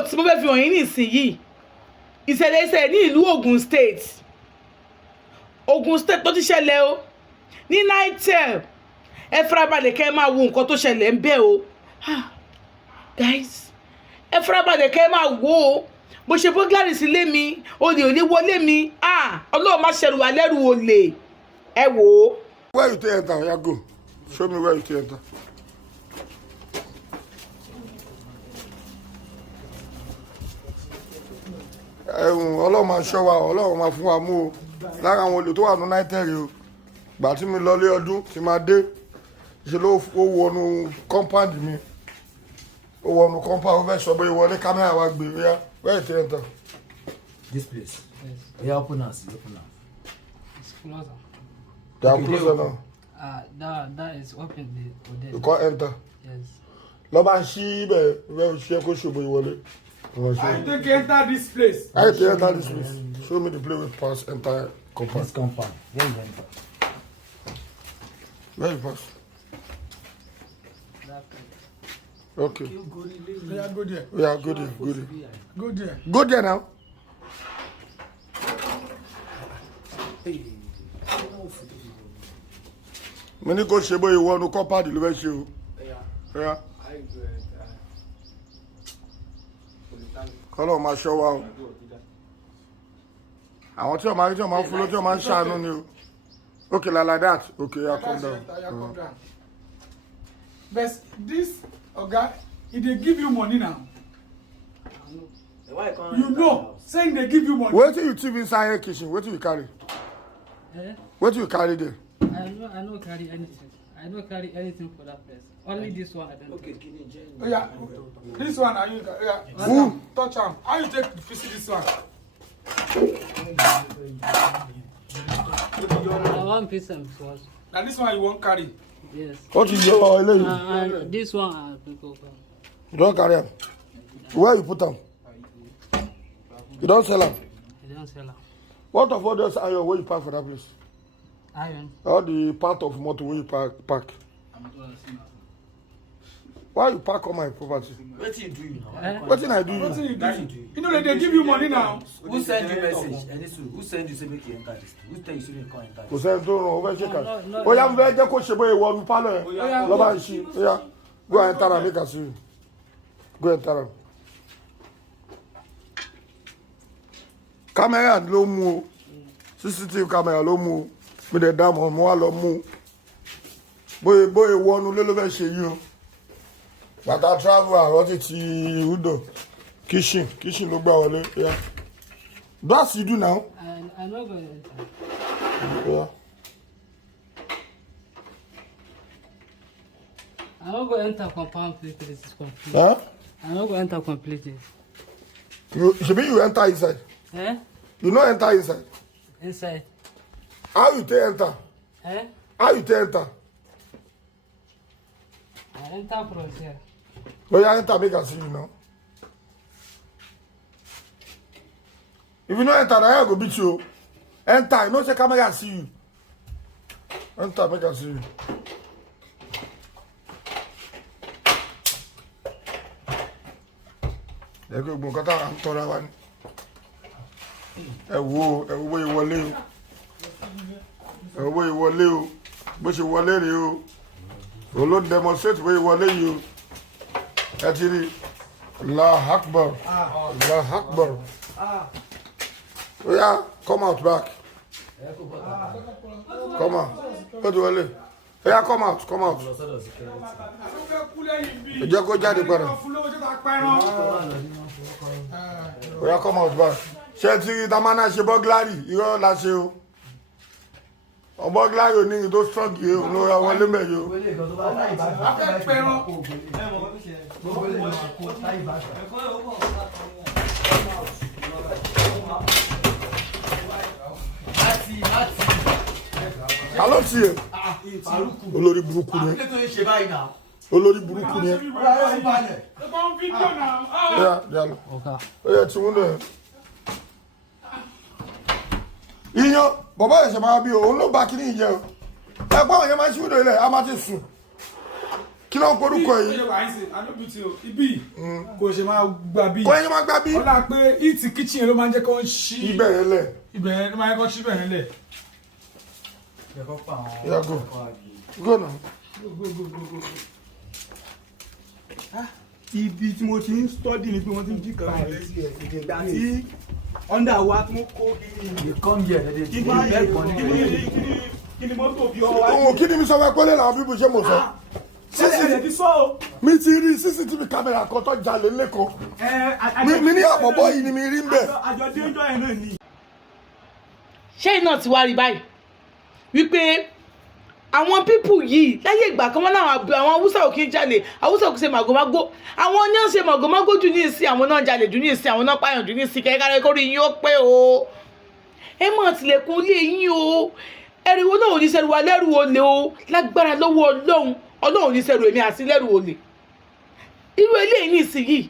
fídíò tí mo fẹ́ fi hàn yín nísìnyí ìṣẹ̀lẹ̀ ní ìlú Ogun State tó ti ṣẹlẹ̀ o ní Nitel ẹ farabalẹ̀ kẹ́ ẹ máa wo nǹkan tó ṣẹlẹ̀ ń bẹ̀ o guys ẹ farabalẹ̀ kẹ́ ẹ máa wo o bó ṣe bọ́gláàrì sílé mi olè ò ní wọlé mi Ọlọ́run má ṣẹ̀rù wá lẹ́rù olè ẹ wò ó. Where you take enter? Yeah, go. Show me where you take enter. Ọlọ́run máa ṣọ́ wa, Ọlọ́run máa fún wa mú o. Lára àwọn olè tó wà ní Nitel o. Gbà tí mi lọ lé ọdún tí máa dé. Ṣe ló wọnú compound mi. Ó wọnú compound ó fẹ́ sọ bóyá wọlé kámẹ́rà wa gbé rí. Where you take enter? This place. Yes. Yeah, open us. Open us. It's closer. They are closer now. That is open. You can't enter. Yes. Lọ́ba ń ṣí ibẹ̀ rẹ̀ ṣe kó ṣòbò ìwọlé. I think enter this place. I think enter this place. Show me the place with pass entire compound. This compound. Where you enter? Where you pass? Okay. Yeah, go there. Yeah, go there. Go there. Go there. Go there now. Mo ní kó ṣe bóyá ìwọ nu compound ló fẹ́ ṣe o. Yeah. Kọ́lọ́ máa ṣọ́ wa o. Àwọn tí wọ́n máa fún lójú máa ń ṣàánú ni o. Okay, like that. Okay, yeah, come down. But this Oga, if they give you money now, you know, saying they give you money. What do you think inside your kitchen? What do you carry? What do you carry there? I don't carry anything. I don't carry anything for that place. Only this one I don't. Okay, Oh, yeah, this one are you? Yeah. Who? Touch him. How you take to visit this one? One piece of sauce. Now this one you won't carry. Yes. What is your And this one I go. You don't carry them. Where you put them? You don't sell them. I don't sell them. What of all those iron where you park for that place? Iron. All the part of motor where you park. Why you park on my property? What do you do now? What did I do? What do you do? You know that they give you money now. Who send you message? Who send you say make you enter this? Who tell you say you can't enter Kò this? sẹ́ni tó ràn ó fẹ́ ṣe kà. Ó yá mo fẹ́ jẹ́ kó ṣe bóyá ìwọ ọdún pálọ̀ yẹn. Lọ́ba ń ṣí. Ó yá go and enter am make I see you. Go and enter am. Kámẹ́rà ló mú o. CCTV kámẹ́rà ló mú o. Mi dẹ̀ dá mọ̀ mo wá lọ mú. Bóyá ìwọ ọdún lé ló fẹ́ ṣe yìí o. Bàtà travel àrọ́tì ti Udo. Kitchen ló gbà wọlé. Yeah. That's you do now. I'm not going to enter. Yeah. I'm not going to enter completely. This is complete. Huh? I'm not going to enter completely. You enter inside. Eh? You no enter inside. Inside. How you take enter? Eh? How you take enter? I enter from here. But you enter make I see you now. If you no enter, I go beat you. Enter, you know say camera see you. Enter make I see you. Ẹ kò gbọ́n kọ́tà à ń tọ́ra wa ni. Ẹ wo ìwọlé o. Ẹ wo ìwọlé o. Bó ṣe wọlé rèé o. Òun ló demonstrate bó ṣe wọlé yìí o. Ẹ ti rí. Allahu Akbar. Allahu Akbar. Oh yeah, come out back. Come out. Go to wọlé. Oh yeah, come out. Ẹ jẹ́ kó jáde padà. Oh yeah, come out back. Ṣé ti rí tamana ṣe burglary? Irọ́ la ṣe o. O burglary ò ní tó strong yìí o. Ló ra wọlé mẹ́ yìí o. Alo tiẹ̀. Olórí burúkú ni. Olórí burúkú ni. Oya tí wọ́n dẹ̀. Iyán bàbá ẹ̀ṣẹ̀ máa bí o, òun ló bá kíní ìjẹ o. Ẹgbọ́n àwọn yẹn máa ń ṣí wíńdò ilẹ̀, a máa ti sùn. kí ló ń porúkọ yìí. ṣe wà ń sè àdóbìtì o ibi kò ṣe máa gbà bí. kò yẹ máa gbà bí. ọlá pé ìtì kitchen ló máa ń jẹ́ kó ń ṣí. ibẹ̀ yẹn lẹ̀. ibẹ̀ yẹn ló máa ń kó ṣí ibẹ̀ yẹn lẹ̀. yàgò gọ́nà. ibi tí mo ti ń study ni pé wọ́n ti ń jí kan ìgbà tí under wa tí mo kó You come here, they kí ni mọ́tò bí ọwọ́ òun kí ni mi sọ fẹ́ pẹ́lẹ́ làwọn bíbí ṣe mo sọ. ẹ̀ ti sọ o. mi ti rí CCTV kámẹ́rà kan tó jalè lẹ́kọ̀ọ́ mi ní àbọ̀bọ̀ yìí ni mi rí ń bẹ̀. àjọ déjọ́ ẹ̀ náà ni. ṣé iná ti wá rí báyìí wípé àwọn pípù yìí láyé ìgbà kan wọn náà àwọn haúsá ò kí ń jalè haúsá ò kí ń ṣe màgòmágó àwọn ní ń ṣe màgòmágó jù ní ìsìn àwọn náà jalè jù ní ìsìn àwọn náà pààyàn jù ní ìsìn kẹ́kẹ́rẹ́ kórìí yín ó pé o ẹ mọ̀ tilẹ̀kùn ilé yín o ẹ̀rìwó náà ò ní sẹ́rù wa lẹ́rù olè o lágbára lọ́wọ́ ọlọ́run ọlọ́run ní sẹ́rù èmi àti lẹ́rù olè irú eléyìí ní ìsìn yìí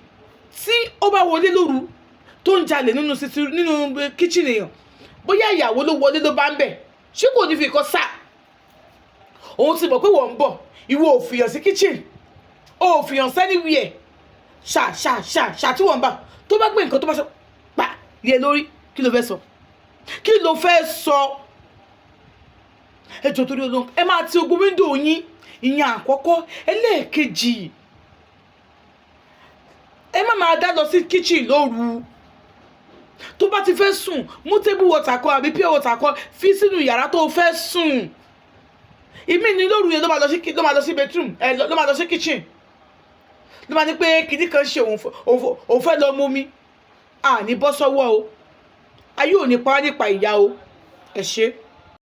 tí ó bá wọlé lóru tó ń jalè nínú kíchìn èèyàn bóyá ìyàwó ló wọlé ló bá ń bẹ̀ ṣé kò ní fi kọ́ sáà òun ti mọ̀ pé wọ́n ń bọ̀ ìwọ ò fìyàn sí kitchen ò fìyàn sẹ́niwìẹ̀ ṣà tí wọ́n ń bà tó bá gbé nǹkan tó bá ṣe pa lé lórí kí ló fẹ́ sọ kí ló fẹ́ sọ ẹjọ́ torí Ọlọ́run ẹ máa ti ogun wíńdò yín ìyẹn àkọ́kọ́ ẹlẹ́ẹ̀kejì ẹ má máa dá lọ sí kitchen lóru tó bá ti fẹ́ sùn mú table water kan àbí pure water kan fi sínú yàrá tó fẹ́ sùn ìmí ni lóru yẹn ló máa lọ sí bedroom ló máa lọ sí kitchen ló máa ní pé kìdí kan ṣe òun fẹ́ lọ mú mi ní bọ́ sọ́wọ́ o ayé ò ní pa á nípa ìyá o ẹ ṣé.